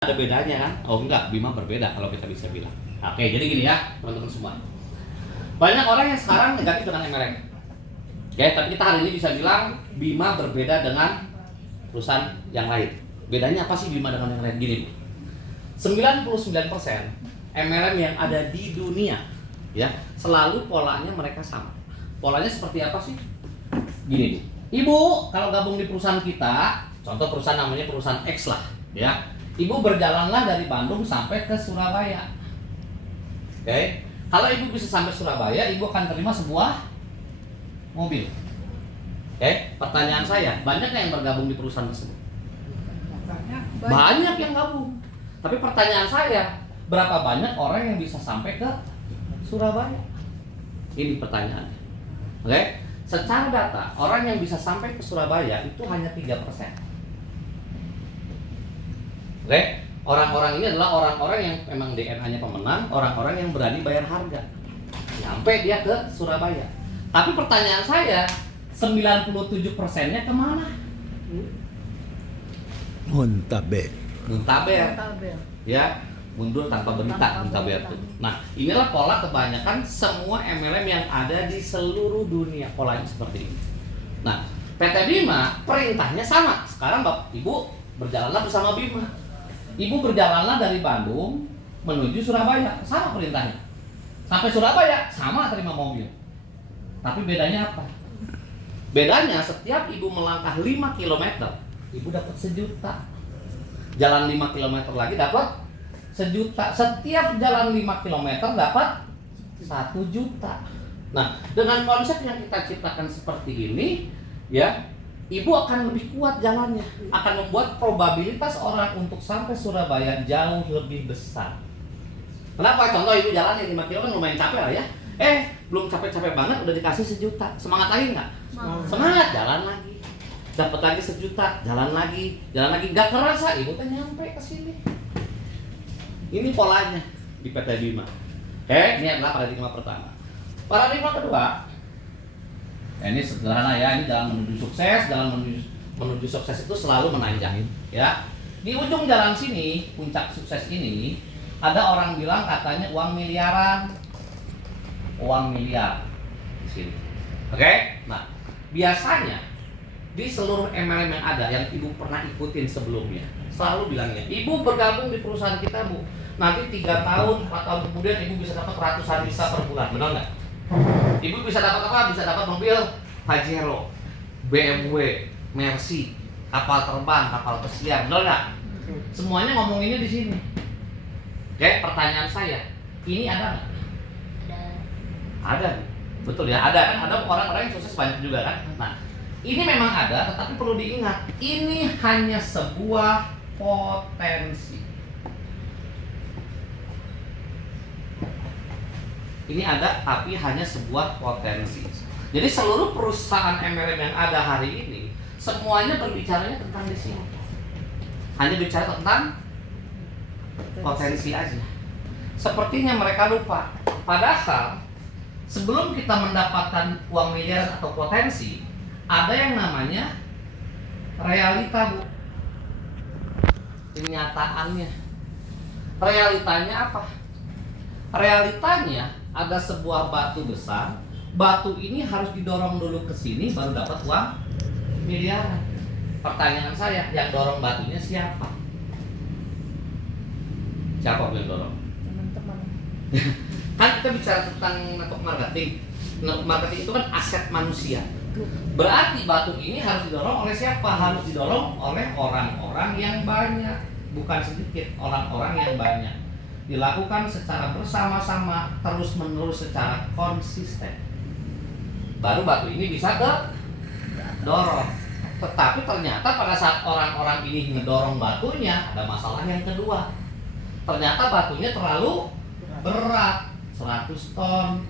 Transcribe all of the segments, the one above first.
Ada bedanya kan? Oh enggak, Bima berbeda kalau kita bisa bilang. Oke, jadi gini ya teman-teman semua. Banyak orang yang sekarang negatif dengan MLM. Oke, tapi kita hari ini bisa bilang Bima berbeda dengan perusahaan yang lain. Bedanya apa sih Bima dengan yang lain? Gini, 99% MLM yang ada di dunia ya selalu polanya mereka sama. Polanya seperti apa sih? Gini, Ibu kalau gabung di perusahaan kita, contoh perusahaan namanya perusahaan X lah, ya. Ibu berjalanlah dari Bandung sampai ke Surabaya. Oke. Kalau Ibu bisa sampai Surabaya, Ibu akan terima sebuah mobil. Oke. Pertanyaan saya, banyak yang bergabung di perusahaan tersebut? Banyak yang gabung. Tapi pertanyaan saya, berapa banyak orang yang bisa sampai ke Surabaya? Ini pertanyaannya. Oke. Secara data, orang yang bisa sampai ke Surabaya itu hanya 3%. Oke, orang-orang ini adalah orang-orang yang memang DNA-nya pemenang, orang-orang yang berani bayar harga. Sampai dia ke Surabaya. Tapi pertanyaan saya, 97%-nya kemana? Muntaber. Muntaber. Ya, mundur tanpa berita, muntaber tuh. Nah, inilah pola kebanyakan semua MLM yang ada di seluruh dunia. Polanya seperti ini. Nah, PT Bima perintahnya sama. Sekarang Bapak Ibu berjalanlah bersama Bima. Ibu berjalanlah dari Bandung menuju Surabaya, sama perintahnya. Sampai Surabaya, sama terima mobil. Tapi bedanya apa? Bedanya setiap Ibu melangkah 5 km, Ibu dapat 1 juta. Jalan 5 km lagi dapat 1 juta. Setiap jalan 5 km dapat 1 juta. Nah, dengan konsep yang kita ciptakan seperti ini, ya, Ibu akan lebih kuat jalannya, akan membuat probabilitas orang untuk sampai Surabaya jauh lebih besar. Kenapa? Contoh Ibu jalan 5 km kan lumayan capek lah ya. Belum capek-capek banget udah dikasih 1 juta. Semangat lagi nggak? Semangat, jalan lagi. Dapat lagi 1 juta, jalan lagi. Nggak kerasa Ibu kan nyampe ke sini. Ini polanya di PT Bima. Ini adalah paradigma pertama. Paradigma kedua, ini sederhana ya, ini jalan menuju sukses. Jalan menuju sukses itu selalu menanjak, ya. Di ujung jalan sini, puncak sukses ini, ada orang bilang katanya uang miliaran, uang miliar di sini. Oke? Nah, biasanya di seluruh MLM yang ada yang Ibu pernah ikutin sebelumnya, selalu bilangnya, Ibu bergabung di perusahaan kita, Bu. Nanti 3 tahun, 4 tahun kemudian Ibu bisa dapat ratusan juta per bulan, benar nggak? Ibu bisa dapat apa? Bisa dapat mobil Pajero, BMW, Mercy, kapal terbang, kapal pesiar, benar nggak? Semuanya ngomonginnya di sini. Oke, pertanyaan saya, ini ada nggak? Ada, betul ya. Ada kan? Ada orang-orang yang sukses banyak juga kan? Nah, ini memang ada, tetapi perlu diingat, ini hanya sebuah potensi. Ini ada, tapi hanya sebuah potensi. Jadi seluruh perusahaan MLM yang ada hari ini, semuanya berbicaranya tentang di sini. Hanya bicara tentang potensi aja. Sepertinya mereka lupa. Padahal sebelum kita mendapatkan uang miliar atau potensi, ada yang namanya realita, Bu. Kenyataannya. Realitanya apa? Realitanya ada sebuah batu besar. Batu ini harus didorong dulu ke sini baru dapat uang miliaran. Pertanyaan saya, yang dorong batunya siapa? Siapa yang dorong? Teman-teman. Kan kita bicara tentang network marketing. Network marketing itu kan aset manusia. Berarti batu ini harus didorong oleh siapa? Harus didorong oleh orang-orang yang banyak. Bukan sedikit, orang-orang yang banyak. Dilakukan secara bersama-sama, terus-menerus secara konsisten. Baru batu ini bisa dorong. Tetapi ternyata pada saat orang-orang ini ngedorong batunya, ada masalah yang kedua. Ternyata batunya terlalu berat, 100 ton.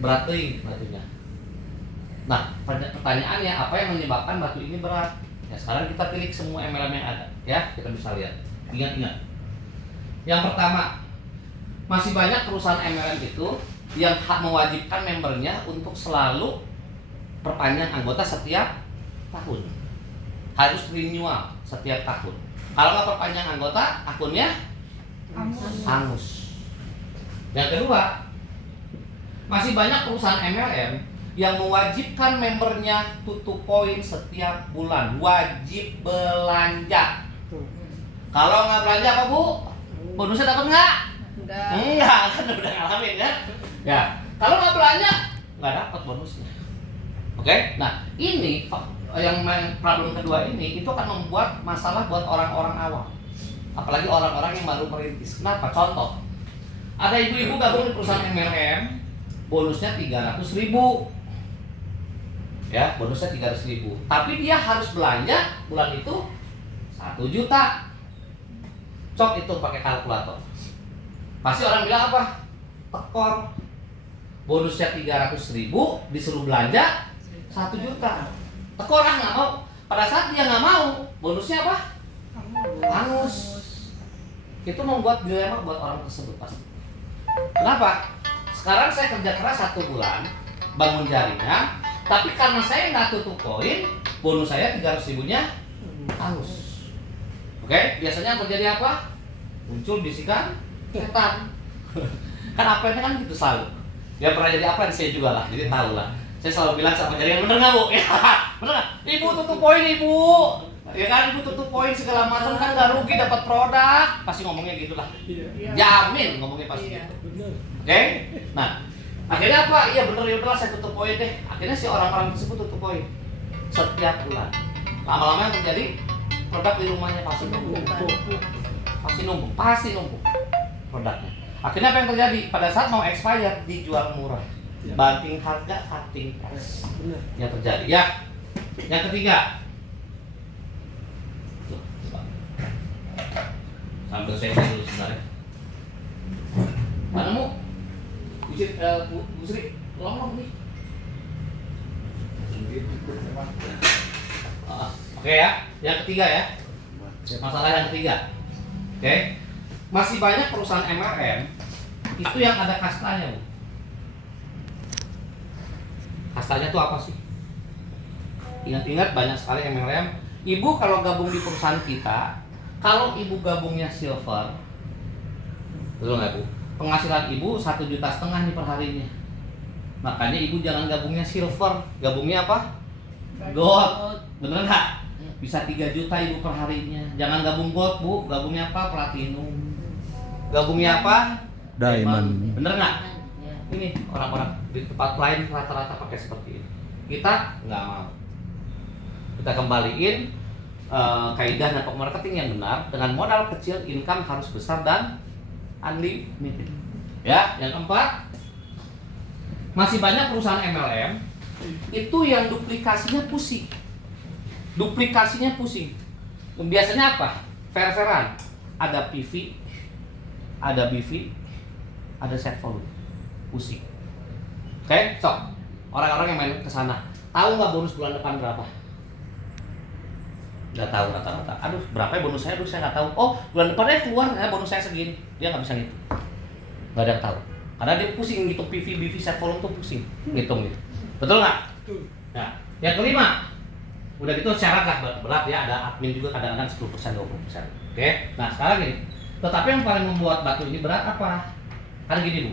Berat tuh batunya. Nah, pertanyaannya, apa yang menyebabkan batu ini berat? Ya, sekarang kita pilih semua MLM yang ada, ya, kita bisa lihat. Ingat-ingat. Yang pertama, masih banyak perusahaan MLM itu yang mewajibkan membernya untuk selalu perpanjang anggota setiap tahun. Harus renewal setiap tahun. Kalau nggak perpanjang anggota, akunnya hangus. Yang kedua, masih banyak perusahaan MLM yang mewajibkan membernya tutup poin setiap bulan, wajib belanja. Kalau nggak belanja apa Bu? Bonusnya dapat nggak? Enggak, kan udah ngalamin kan? Ya, kalau nggak belanja nggak dapat bonusnya. Oke, nah ini yang problem kedua ini itu akan membuat masalah buat orang-orang awam, apalagi orang-orang yang baru merintis. Kenapa? Contoh, ada ibu-ibu gabung di perusahaan MLM, bonusnya 300.000, ya bonusnya 300.000, tapi dia harus belanja bulan itu 1 juta. Cok itu pakai kalkulator, pasti orang bilang apa? Tekor, bonusnya 300.000 disuruh belanja 1 juta. Tekor orang nggak mau. Pada saat dia nggak mau, bonusnya apa? Hangus. Itu membuat dilema buat orang tersebut pasti. Kenapa? Sekarang saya kerja keras 1 bulan, bangun jaringan, tapi karena saya nggak tutup poin, bonus saya 300.000-nya hangus. Oke, biasanya terjadi apa? Muncul bisikan setan. Kan apa ini kan gitu selalu. Ya pernah jadi apa saya juga lah, jadi tahu lah. Saya selalu bilang sama jaringan, bener nggak Bu? Ya, bener nggak? Ibu tutup poin Ibu. Ya kan, Ibu tutup poin segala macam kan nggak rugi dapat produk. Pasti ngomongnya gitulah. Jamin ngomongnya pasti gitu. Oke? Nah, akhirnya apa? Iya bener ya udahlah saya tutup poin deh. Akhirnya si orang-orang tersebut tutup poin setiap bulan. Lama-lama yang terjadi produk di rumahnya pasti numpuk. Pasti numpuk produknya. Akhirnya apa yang terjadi? Pada saat mau expired dijual murah. Banting harga, cutting price. Yang terjadi. Ya. Yang ketiga. Sambil saya dulu sebenarnya. Mana mu? Bu Sri, tolong nih. Oke ya, yang ketiga ya. Masalah yang ketiga. Oke. Masih banyak perusahaan MLM itu yang ada kastanya, Bu. Kastanya itu apa sih? Ingat-ingat banyak sekali MLM. Ibu kalau gabung di perusahaan kita, kalau Ibu gabungnya silver, betul nggak Bu? Penghasilan Ibu 1,5 juta nih per harinya. Makanya Ibu jangan gabungnya silver, gabungnya apa? Gold. Bener nggak? Bisa 3 juta Ibu per harinya. Jangan gabung gold Bu, gabungnya apa? Platinum. Gabungnya apa? Diamond. Bener nggak? Ini orang-orang di tempat lain rata-rata pakai seperti ini. Kita nggak mau. Kita kembaliin kaidah network marketing yang benar. Dengan modal kecil, income harus besar dan unlimited. Ya, yang keempat, masih banyak perusahaan MLM itu yang duplikasinya pusing. Biasanya apa? Fair-fairan. Ada PV, ada BV, ada set volume. Pusing. Oke, sok. Orang-orang yang main ke sana, tahu nggak bonus bulan depan berapa? Nggak tahu rata-rata. Aduh, berapa ya bonus saya? Aduh, saya nggak tahu. Oh, bulan depannya keluar bonus saya segini. Dia nggak bisa ngitung. Nggak ada yang tahu. Karena dia pusing ngitung PV, BV, set volume tuh pusing ngitung gitu. Betul nggak? Nah, yang kelima, udah gitu syarat lah berat ya. Ada admin juga kadang-kadang 10%, 20%. Oke. Nah, sekarang gini. Tetapi yang paling membuat batu ini berat apa? Kan gini Bu.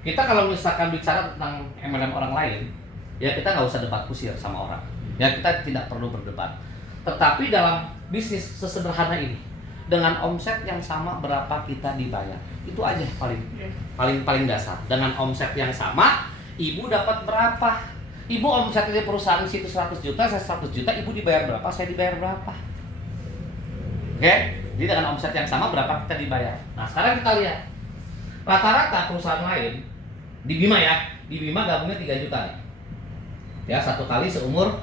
Kita kalau misalkan bicara tentang MLM orang lain, ya kita nggak usah debat kusir sama orang. Ya kita tidak perlu berdebat. Tetapi dalam bisnis sesederhana ini, dengan omset yang sama berapa kita dibayar, itu aja paling dasar. Dengan omset yang sama, Ibu dapat berapa? Ibu omset di perusahaan situ 100 juta, saya 100 juta, Ibu dibayar berapa? Saya dibayar berapa? Oke? Jadi dengan omset yang sama berapa kita dibayar? Nah sekarang kita lihat rata-rata perusahaan lain di Bima ya, di Bima gabungnya 3 juta nih. Ya, 1 kali seumur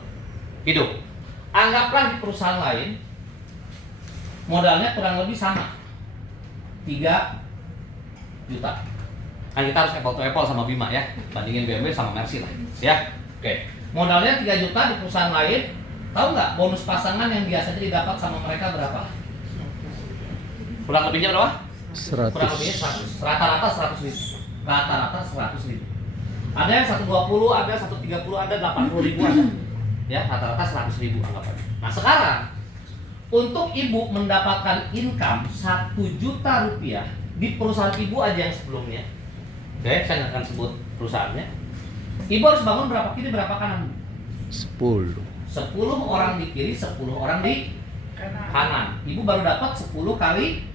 hidup. Anggaplah di perusahaan lain modalnya kurang lebih sama 3 juta. Kan kita harus apple to apple sama Bima ya, bandingin BMW sama Mercy lah ya. Oke. Modalnya 3 juta di perusahaan lain, tahu nggak bonus pasangan yang biasanya didapat sama mereka berapa? Kurang lebihnya berapa? 100. Kurang lebihnya 100. Rata-rata 100.000. Rata-rata 100.000. Ada yang 120, ada 130, ada 80.000 ada. Ya, rata-rata 100.000 anggapannya. Nah, sekarang untuk ibu mendapatkan income 1 juta rupiah di perusahaan ibu aja yang sebelumnya, oke, saya nggak akan sebut perusahaannya. Ibu harus bangun berapa kiri berapa kanan? 10. 10 orang di kiri, 10 orang di kanan. Ibu baru dapat 10 kali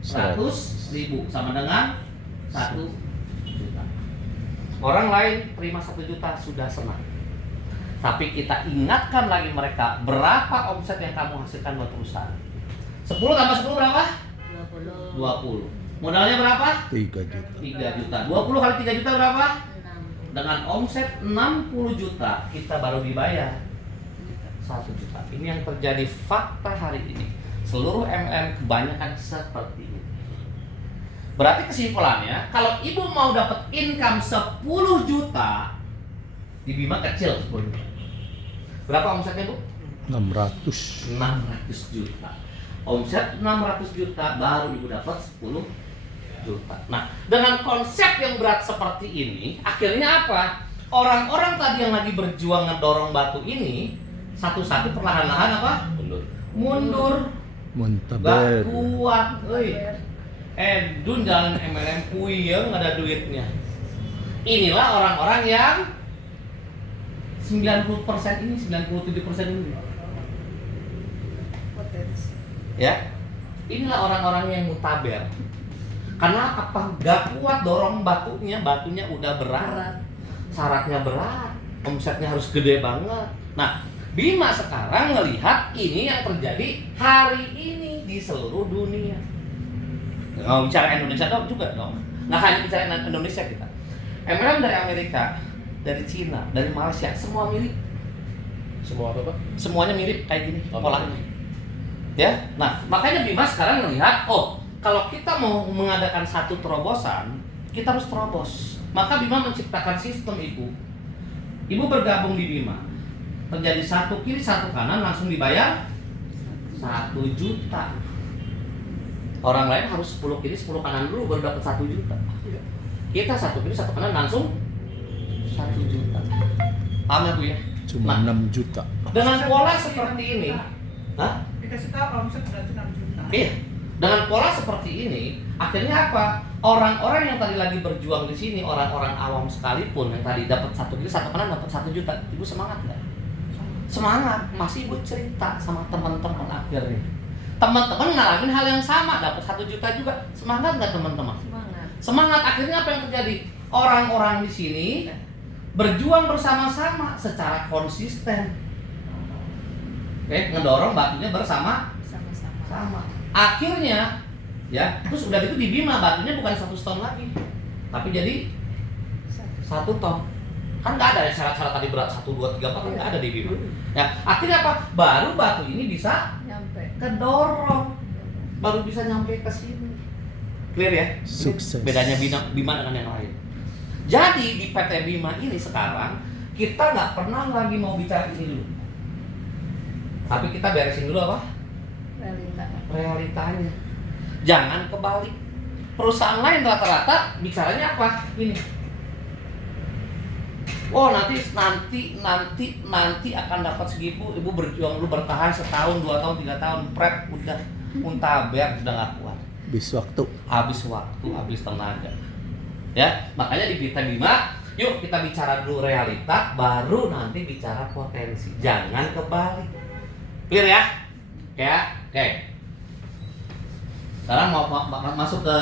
100.000 sama dengan 1 juta. Orang lain terima 1 juta sudah senang. Tapi kita ingatkan lagi mereka, berapa omset yang kamu hasilkan buat perusahaan? 10 tambah 10 berapa? 20. Modalnya berapa? 3 juta. 3 juta. 20 kali 3 juta berapa? Dengan omset 60 juta kita baru dibayar 1 juta. Ini yang terjadi fakta hari ini. Seluruh MLM kebanyakan seperti ini. Berarti kesimpulannya, kalau ibu mau dapat income 10 juta di Bima kecil 10 juta. Berapa omsetnya, Bu? 600. 600 juta. Omset 600 juta baru ibu dapat 10 juta. Nah, dengan konsep yang berat seperti ini, akhirnya apa? Orang-orang tadi yang lagi berjuang ngedorong batu ini satu-satu perlahan-lahan apa? Mundur. Gak Muntaber. kuat, Dun jalan MLM puyeng nggak ada duitnya. Inilah orang-orang yang 90% ini, 97% ini. Ya, inilah orang-orang yang mutaber. Karena apa? Gak kuat dorong batunya udah berat. Syaratnya berat, omsetnya harus gede banget. Nah, Bima sekarang melihat ini yang terjadi hari ini di seluruh dunia. Nggak bicara Indonesia dong juga dong. Nggak hanya bicara Indonesia kita. MLM dari Amerika, dari Cina, dari Malaysia, semua mirip. Semua apa, Pak? Semuanya mirip kayak gini polanya. Ya, nah makanya Bima sekarang melihat, oh kalau kita mau mengadakan satu terobosan, kita harus terobos. Maka Bima menciptakan sistem ibu. Ibu bergabung di Bima, terjadi 1 kiri 1 kanan langsung dibayar 1 juta. Orang lain harus 10 kiri 10 kanan dulu baru dapat 1 juta. Kita 1 kiri 1 kanan langsung 1 juta. Paham ya, Bu ya? Cuma 6 juta. Dengan pola seperti ini, hah? Dikasih tahu omset berarti 6 juta. Iya. Dengan pola seperti ini, akhirnya apa? Orang-orang yang tadi lagi berjuang di sini, orang-orang awam sekalipun yang tadi dapat 1 kiri 1 kanan dapat 1 juta, ibu semangat nggak? Semangat. Masih ibu cerita sama teman-teman akhirnya. Teman-teman ngalamin hal yang sama, dapat 1 juta juga. Semangat nggak teman-teman? Semangat. Akhirnya apa yang terjadi? Orang-orang di sini berjuang bersama-sama secara konsisten. Oke, ngedorong batunya bersama-sama. Akhirnya, ya, terus udah gitu di Bima batunya bukan 1 ton lagi, tapi jadi 1 ton. Kan nggak ada ya syarat-syarat tadi berat 1, 2, 3, 4 kan nggak ada di Bima. Ya, akhirnya apa? Baru batu ini bisa kedorong, baru bisa nyampe ke sini. Clear ya? Sukses. Bedanya Bima dengan yang lain. Jadi di PT Bima ini sekarang kita nggak pernah lagi mau bicara ini dulu, tapi kita beresin dulu apa? Realitanya. Jangan kebalik. Perusahaan lain rata-rata bicaranya apa? Ini. Oh nanti akan dapat segitu. Ibu berjuang dulu bertahan setahun, 2 tahun, 3 tahun, prep udah muntaber, udah nggak kuat. Habis waktu, habis tenaga. Ya, makanya di PT Bima, yuk kita bicara dulu realita, baru nanti bicara potensi. Jangan kebalik. Clear ya? Ya, oke. Sekarang mau masuk ke